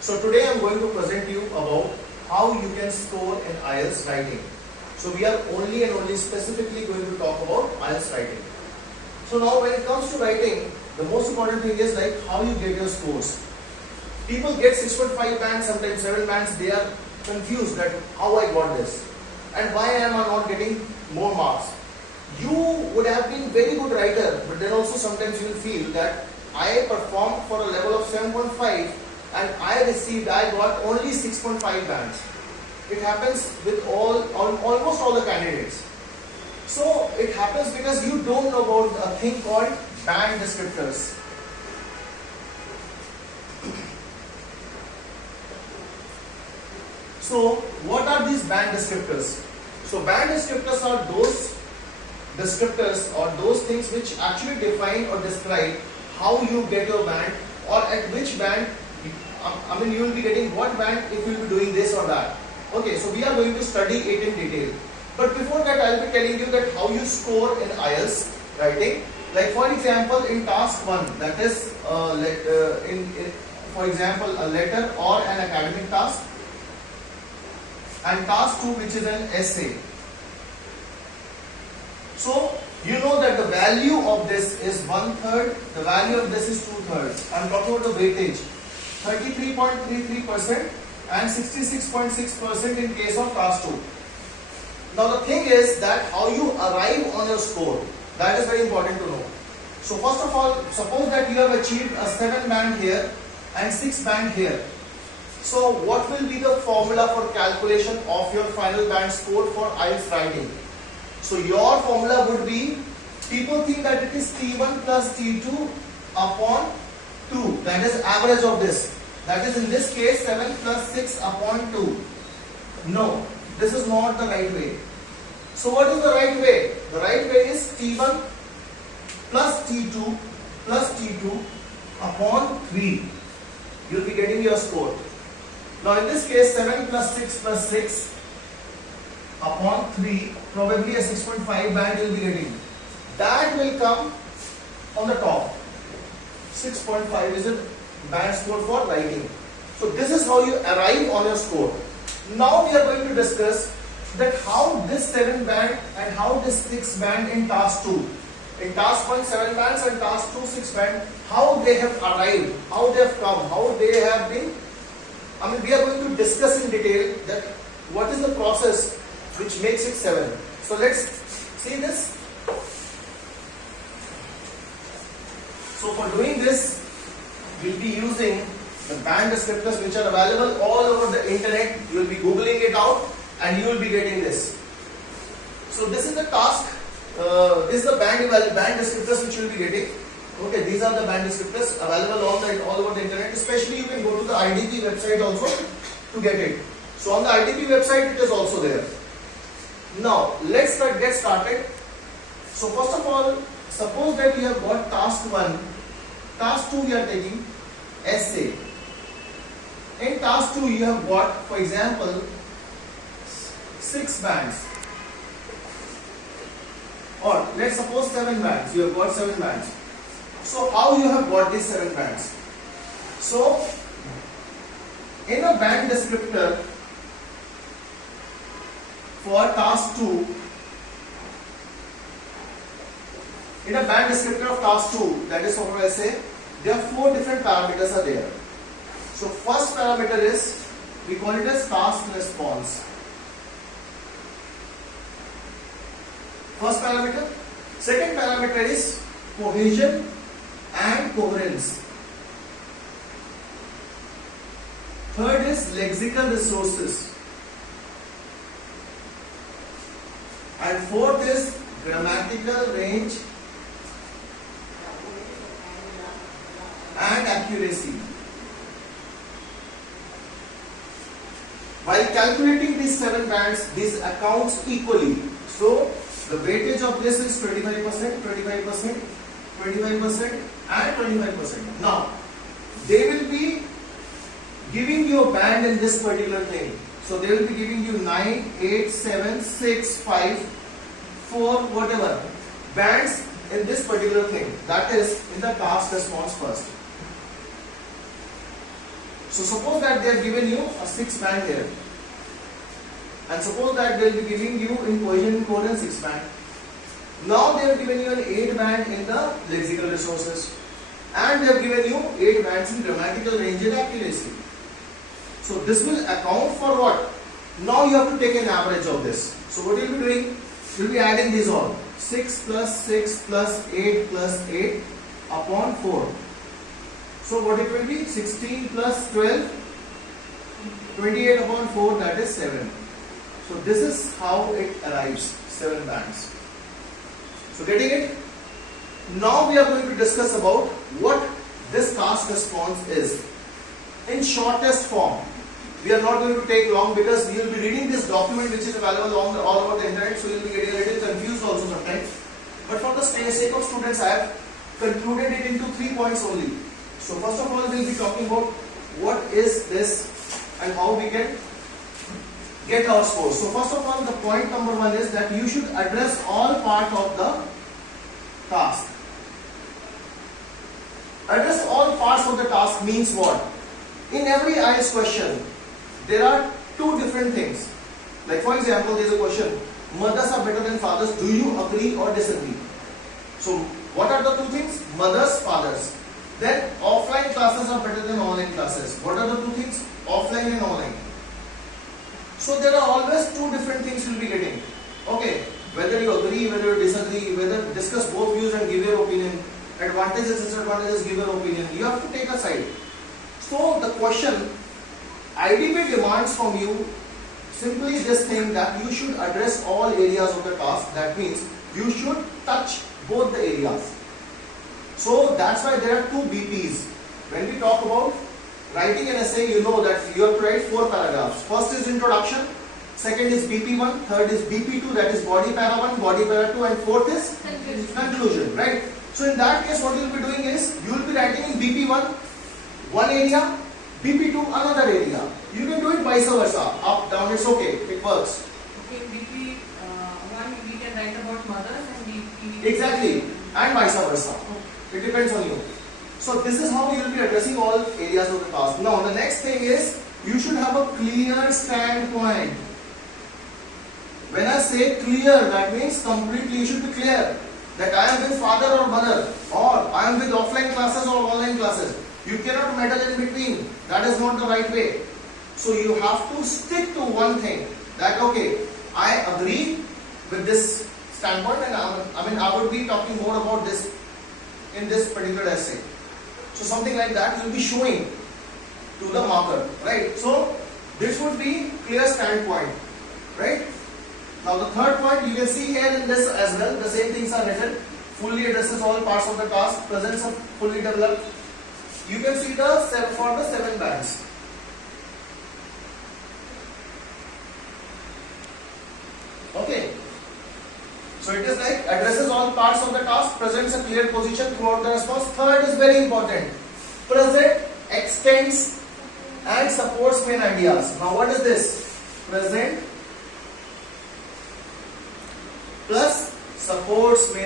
So today I am going to present you about how you can score in IELTS writing. So we are only and only specifically going to talk about IELTS writing. So now when it comes to writing, the most important thing is like how you get your scores. People get 6.5 bands, sometimes 7 bands, they are confused that how I got this and why am I not getting more marks. You would have been very good writer, but then also sometimes you will feel that I performed for a level of 7.5 and I got only 6.5 bands. It happens with almost all the candidates. So it happens because you don't know about a thing called band descriptors. So what are these band descriptors? So band descriptors are those descriptors or those things which actually define or describe how you get your band or at which band, you will be getting what band if you will be doing this or that. Okay, so we are going to study it in detail. But before that, I will be telling you that how you score in IELTS writing. Like for example, in task 1, that is for example a letter or an academic task, and task 2 which is an essay. So you know that the value of this is 1/3, the value of this is 2/3. I am talking about the weightage, 33.33% and 66.6% in case of task 2. Now the thing is that how you arrive on your score, that is very important to know. So first of all, suppose that you have achieved a 7 band here and 6 band here. So what will be the formula for calculation of your final band score for IELTS writing? So your formula would be, people think that it is T1 plus T2 upon 2, that is average of this. That is in this case 7 plus 6 upon 2. No, this is not the right way. So what is the right way? The right way is T1 plus T2 upon 3. You will be getting your score. Now in this case 7 plus 6 plus 6 upon 3, probably a 6.5 band you will be getting. That will come on the top. 6.5 is a band score for writing. So this is how you arrive on your score. Now we are going to discuss that how this 7 band and how this 6 band in task 2. In task 1 7 bands and task 2 6 band, how they have arrived, how they have come, how they have been. We are going to discuss in detail that what is the process which makes it 7. So let's see this. So for doing this, we'll be using the band descriptors which are available all over the internet. You will be googling it out and you will be getting this. So this is the task. This is the band descriptors which you will be getting. Okay, these are the band descriptors available all over the internet. Especially you can go to the IDP website also to get it. So on the IDP website it is also there. Now let's get started. So first of all, suppose that you have got task 1, task 2 you are taking essay. In task 2 you have got, for example, 6 bands, or let's suppose 7 bands. You have got 7 bands. So how you have got these 7 bands? So in a band descriptor for task 2, in a band descriptor of task 2, that is for essay, there are 4 different parameters are there. So first parameter is, we call it as task response. First parameter. Second parameter is cohesion and coherence. Third is lexical resources. And fourth is grammatical range and accuracy. While calculating these 7 bands, these accounts equally. So the weightage of this is 25%, 25%, 25% and 25%. Now they will be giving you a band in this particular thing. So they will be giving you 9, 8, 7, 6, 5, 4, whatever bands in this particular thing. That is in the task response first. So suppose that they have given you a 6 band here, and suppose that they will be giving you in Persian code and 6 band. Now they have given you an 8 band in the lexical resources, and they have given you 8 bands in grammatical range and accuracy. So this will account for what? Now you have to take an average of this. So what you will be doing? You will be adding these all. 6 plus 6 plus 8 plus 8 upon 4. So what it will be? 16 plus 12, 28 upon 4, that is 7. So this is how it arrives, 7 bands. So getting it? Now we are going to discuss about what this task response is in shortest form. We are not going to take long because you will be reading this document which is available all over the internet, so you will be getting a little confused also sometimes. But for the sake of students, I have concluded it into 3 points only. So first of all, we will be talking about what is this and how we can get our score. So first of all, the point number 1 is that you should address all part of the task. Address all parts of the task means what? In every IELTS question, there are 2 different things. Like for example, there is a question, mothers are better than fathers, do you agree or disagree? So what are the 2 things? Mothers, fathers. Then offline classes are better than online classes. What are the 2 things? Offline and online. So there are always 2 different things you will be getting. Okay, whether you agree, whether you disagree, whether discuss both views and give your opinion. Advantages, disadvantages, give your opinion. You have to take a side. So the question IDP demands from you simply this thing that you should address all areas of the task. That means you should touch both the areas. So that's why there are 2 BPs. When we talk about writing an essay, you know that you have to write 4 paragraphs. First is introduction, second is BP1, third is BP2, that is body para 1, body para 2, and fourth is conclusion, right? So in that case, what you will be doing is, you will be writing in BP1, one area, BP2, another area. You can do it vice versa, up, down, it's okay, it works. Okay, BP1 we can write about mothers and BP... Exactly, and vice versa. It depends on you. So this is how you will be addressing all areas of the task. Now the next thing is, you should have a clear standpoint. When I say clear, that means completely you should be clear that I am with father or mother, or I am with offline classes or online classes. You cannot meddle in between. That is not the right way. So you have to stick to one thing, that okay, I agree with this standpoint, and I would be talking more about this in this particular essay. So something like that you will be showing to the marker, right? So this would be clear standpoint, right? Now the third point, you can see here in this as well, the same things are written. Fully addresses all parts of the task, presents a fully developed. You can see the 7 bands. Okay. So it is like addresses all parts of the task, presents a clear position throughout the response. Third is very important. Present, extends and supports main ideas. Now what is this? Present plus supports main